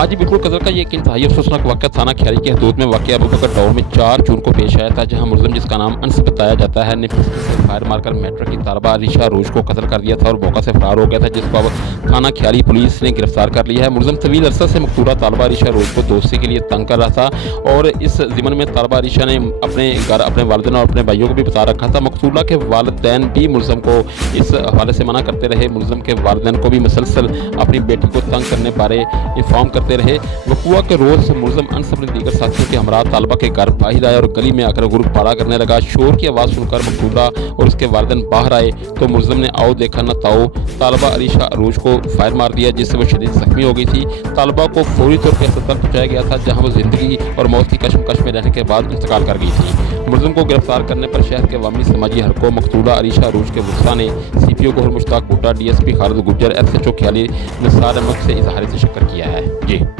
आज बिल्कुल कत्ल का ये एक इंतहाई अफसोसनाक वाक़या थाना खैरी की हदूद में वाक़ अबूबकर टाउन में 4 जून को पेश आया था, जहां मुलज़िम जिसका नाम अनस बताया जाता है ने पिस्टल से फायर मारकर मेट्रो की तालबा अरीशा अरूज को कत्ल कर दिया था और मौका से फरार हो गया था, जिसको अब थाना खैरी पुलिस ने गिरफ्तार कर लिया है। मुलज़िम तवील अरसा से मकतूला तालबा अरीशा अरूज को दोस्ती के लिए तंग कर रहा था और इस ज़िमन में तालबा अरीशा ने अपने घर अपने वालिदैन और अपने भाइयों को भी बता रखा था। मकतूला के वालिदैन भी मुलज़िम को इस हवाले से मना करते रहे। मुलज़िम के वालिदैन को भी मुसलसल अपनी बेटी को तंग करने बारे इन्फॉर्म करते रहे। वक़ुआ के रोज़ मुलज़िम अनस अपने दीगर साथियों के हमरा तालबा के घर बाहर आया और गली में आकर गुरूर पाड़ा करने लगा। शोर की आवाज़ सुनकर मकतूला और उसके वालिदैन बाहर आए तो मुलज़िम ने आओ देखा न ताओ तालबा अरीशा अरूज को फायर मार दिया, जिससे वो शदीद ज़ख्मी हो गई थी। तालबा को फौरी तौर पर अस्पताल पहुँचाया गया था, जहाँ वो ज़िंदगी और मौत की कशमकश में रहने के बाद इंतकाल कर गई थी। मुलज़िम को गिरफ्तार करने पर शहर के अवामी समाजी हलकों मकतूला अरीशा अरूज के वुस्ता ने CPO गोहर मुश्ताक भुट्टा, DSP खालिद गुज्जर, SHO ख्याली निसार अहमद से इजहार तशक्कुर किया है। जी।